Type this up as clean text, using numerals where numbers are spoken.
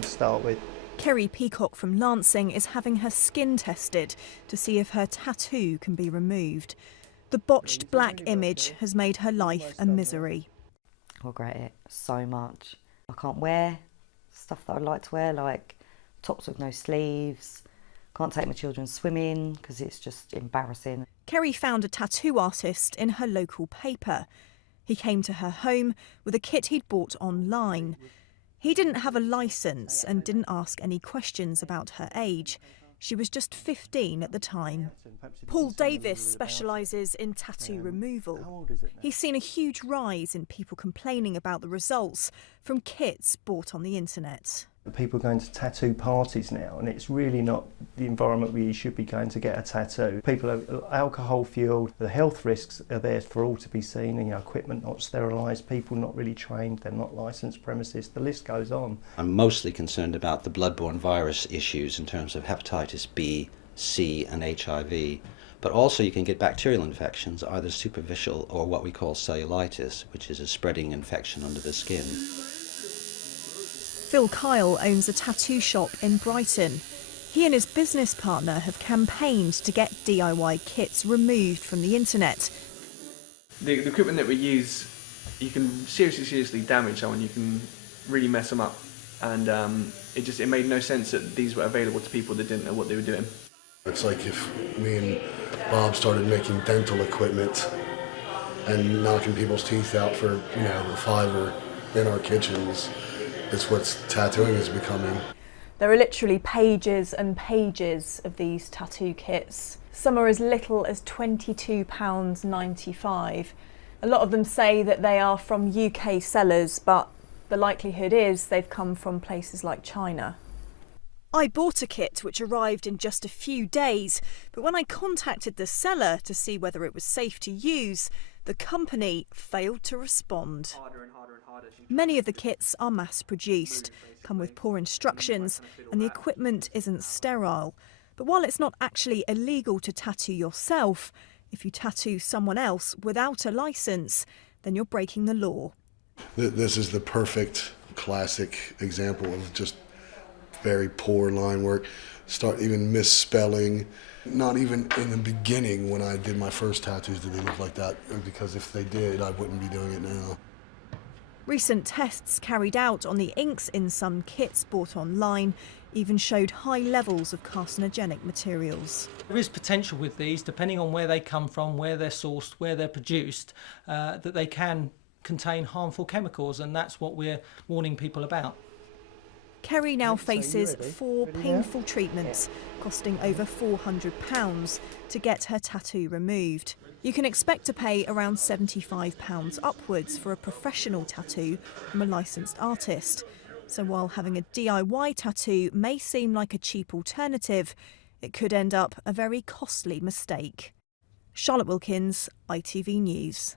to start with. Kerry Peacock from Lancing is having her skin tested to see if her tattoo can be removed. The botched black image has made her life a misery. I regret it so much. I can't wear stuff that I'd like to wear, like tops with no sleeves. Can't take my children swimming because it's just embarrassing. Kerry found a tattoo artist in her local paper. He came to her home with a kit he'd bought online. He didn't have a licence and didn't ask any questions about her age. She was just 15 at the time. Paul Davis specialises in tattoo removal. He's seen a huge rise in people complaining about the results from kits bought on the internet. People are going to tattoo parties now, and it's really not the environment where you should be going to get a tattoo. People are alcohol fueled, the health risks are there for all to be seen, and equipment not sterilised, people not really trained, they're not licensed premises, the list goes on. I'm mostly concerned about the bloodborne virus issues in terms of hepatitis B, C and HIV, but also you can get bacterial infections, either superficial or what we call cellulitis, which is a spreading infection under the skin. Phil Kyle owns a tattoo shop in Brighton. He and his business partner have campaigned to get DIY kits removed from the internet. The equipment that we use, you can seriously damage someone, you can really mess them up. And it made no sense that these were available to people that didn't know what they were doing. It's like if me and Bob started making dental equipment and knocking people's teeth out for, the fiver in our kitchens. It's what tattooing is becoming. There are literally pages and pages of these tattoo kits. Some are as little as £22.95. A lot of them say that they are from UK sellers, but the likelihood is they've come from places like China. I bought a kit which arrived in just a few days, but when I contacted the seller to see whether it was safe to use, the company failed to respond. Many of the kits are mass-produced, come with poor instructions, and the equipment isn't sterile. But while it's not actually illegal to tattoo yourself, if you tattoo someone else without a licence, then you're breaking the law. This is the perfect classic example of just very poor line work. Start even misspelling. Not even in the beginning when I did my first tattoos did they look like that, because if they did, I wouldn't be doing it now. Recent tests carried out on the inks in some kits bought online even showed high levels of carcinogenic materials. There is potential with these, depending on where they come from, where they're sourced, where they're produced, that they can contain harmful chemicals, and that's what we're warning people about. Kerry now faces 4 painful treatments, costing over £400 to get her tattoo removed. You can expect to pay around £75 upwards for a professional tattoo from a licensed artist. So while having a DIY tattoo may seem like a cheap alternative, it could end up a very costly mistake. Charlotte Wilkins, ITV News.